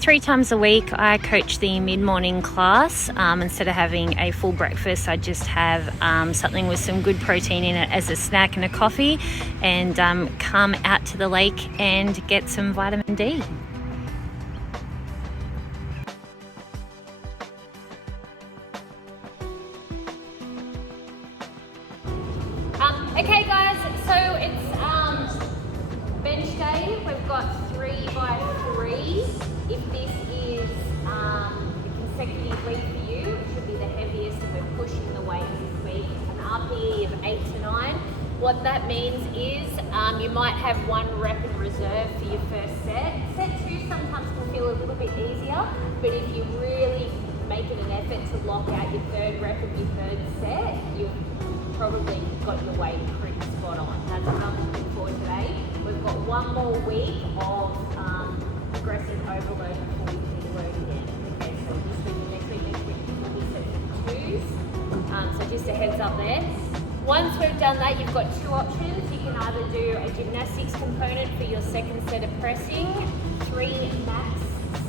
3 times a week I coach the mid-morning class. Instead of having a full breakfast, I just have something with some good protein in it as a snack and a coffee, and come out to the lake and get some vitamin D. Okay guys, so it's bench day. We've got 3 by 3. If this is a consecutive week for you, it should be the heaviest, and we're pushing the weight this week, an RPE of 8 to 9. What that means is you might have 1 rep in reserve for your first set. Set 2 sometimes can feel a little bit easier, but if you really make it an effort to lock out your 3rd rep of your 3rd set, you've probably got your weight pretty spot on. That's what I'm looking for today. We've got 1 more week of aggressive overload before we deload again. Okay, so this week and next week will be sets of 2s. So just a heads up there. Once we've done that, you've got 2 options. You can either do a gymnastics component for your 2nd set of pressing, 3 max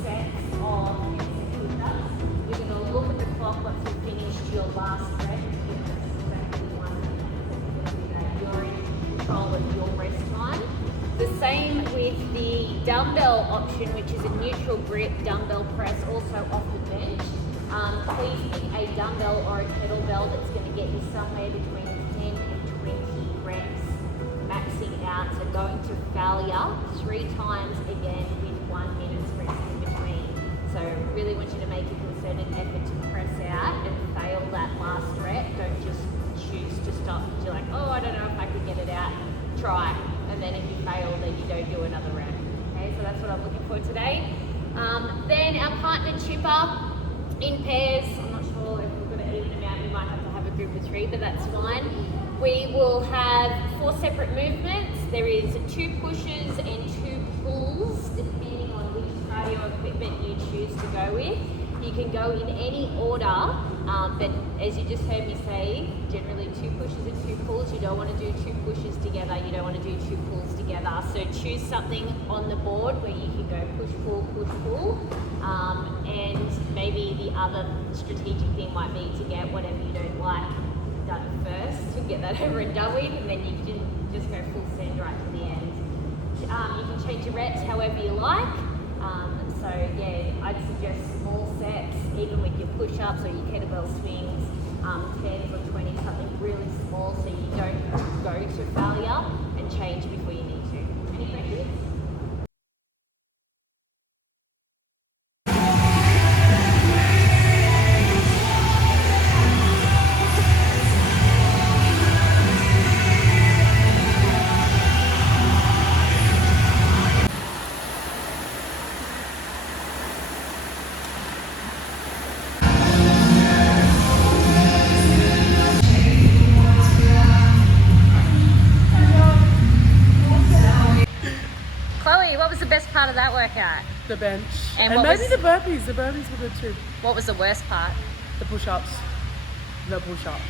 sets of push-ups. You're going to look at the clock once you've finished your last rep. You're in control of your rest time. The same with the dumbbell option, which is a neutral grip dumbbell press, also off the bench. Please pick a dumbbell or a kettlebell that's going to get you somewhere between 10 and 20 reps, maxing out, so going to failure 3 times again with 1 minute's rest in between. So really want you to make a concerted effort to press out and fail that last rep. Don't just choose to stop because you're like, oh, I don't know if I can get it out. Try. And then if you fail, then you don't do another rep. Okay, so that's what I'm looking for today. Then our partner chipper in pairs. I'm not sure if we've got an even amount. We might have to have a group of 3, but that's fine. We will have 4 separate movements. There is 2 pushes and 2 pulls, depending on which cardio equipment you choose to go with. You can go in any order, but as you just heard me say, generally 2 pushes and 2 pulls. You don't want to do 2 pushes together. You don't want to do 2 pulls together. So choose something on the board where you can go push, pull. And maybe the other strategic thing might be to get whatever you don't like done first, to get that over and done with, and then you can just go full send right to the end. You can change your reps however you like. So yeah, I'd suggest small sets, even with your push-ups or your kettlebell swings, 10s or 20s, something really small so you don't go to failure, and change before you need to. Any questions? What was the best part of that workout? The bench. And what maybe was... the burpees. The burpees were good too. What was the worst part? The push-ups. The push-ups.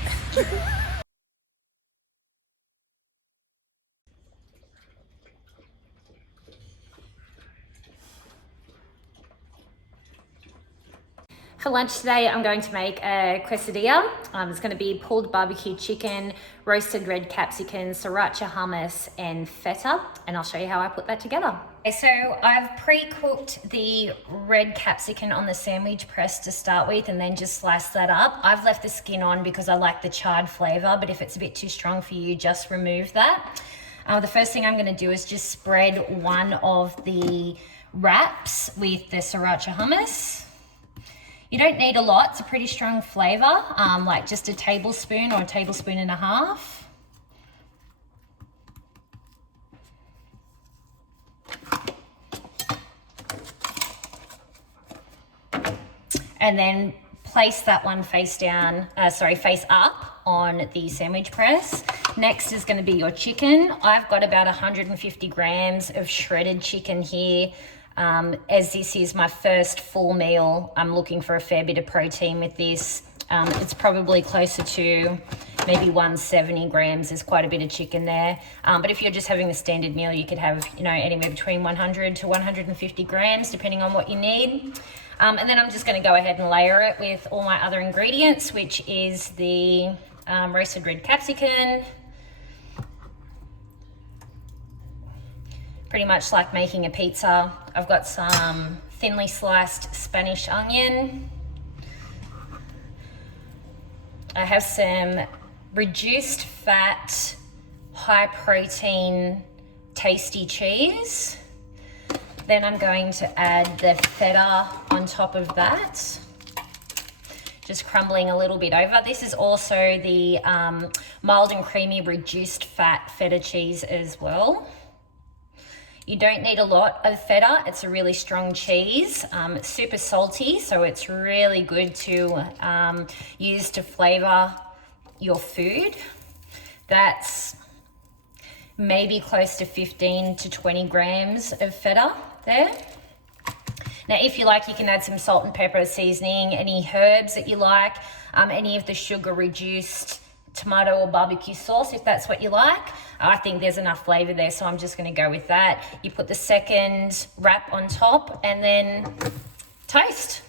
For lunch today, I'm going to make a quesadilla. It's going to be pulled barbecue chicken, roasted red capsicum, sriracha hummus, and feta. And I'll show you how I put that together. Okay, so I've pre-cooked the red capsicum on the sandwich press to start with, and then just slice that up. I've left the skin on because I like the charred flavor, but if it's a bit too strong for you, just remove that. The first thing I'm going to do is just spread one of the wraps with the sriracha hummus. You don't need a lot, it's a pretty strong flavor, like just a tablespoon or a tablespoon and a half. And then place that one face up on the sandwich press. Next is going to be your chicken. I've got about 150 grams of shredded chicken here. As this is my first full meal, I'm looking for a fair bit of protein with this. It's probably closer to maybe 170 grams. There's quite a bit of chicken there. But if you're just having the standard meal, you could have, you know, anywhere between 100 to 150 grams, depending on what you need. And then I'm just going to go ahead and layer it with all my other ingredients, which is the roasted red capsicum. Pretty much like making a pizza. I've got some thinly sliced Spanish onion. I have some reduced fat, high protein, tasty cheese. Then I'm going to add the feta on top of that. Just crumbling a little bit over. This is also the mild and creamy reduced fat feta cheese as well. You don't need a lot of feta. It's a really strong cheese. It's super salty, so it's really good to use to flavor your food. That's maybe close to 15 to 20 grams of feta there. Now, if you like, you can add some salt and pepper seasoning, any herbs that you like, any of the sugar reduced tomato or barbecue sauce, if that's what you like. I think there's enough flavor there, so I'm just going to go with that. You put the second wrap on top and then toast.